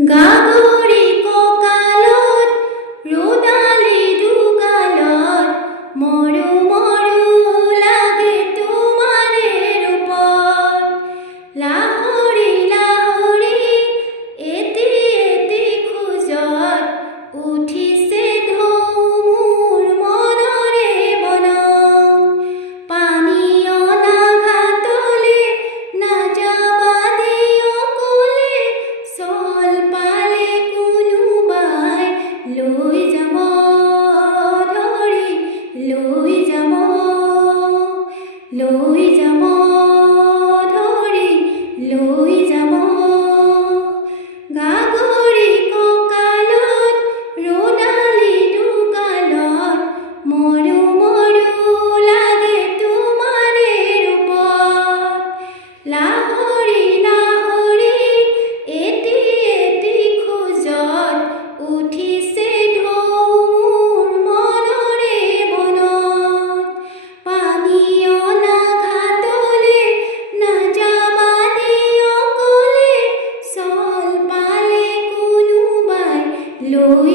গাগৰি কঁকালত ৰ'দালি দুগালত মৰো মৰো লাগে তোমাৰে ৰূপত লাহৰি লাহৰি এটি এটি খোজত উঠিছে ঢৌ মোৰ মনৰে বনত পানী অনা ঘাটলে নাযাবা দিয় কলে চল পালে কোনোবাই লৈ যাব ধৰি লৈ যাব ধৰি লৈ যাব গাগৰি কঁকালত ৰ'দালি দুগালত মৰো মৰো লাগে তোমাৰে ৰূপত লাহৰি লাহৰি এটি এটি খোজত উঠিছে ঢৌ মোৰ মনৰে বনত পানী অনা ঘাটলে নাযাবা দিয় কলে চল পালে কোনোবাই লৈ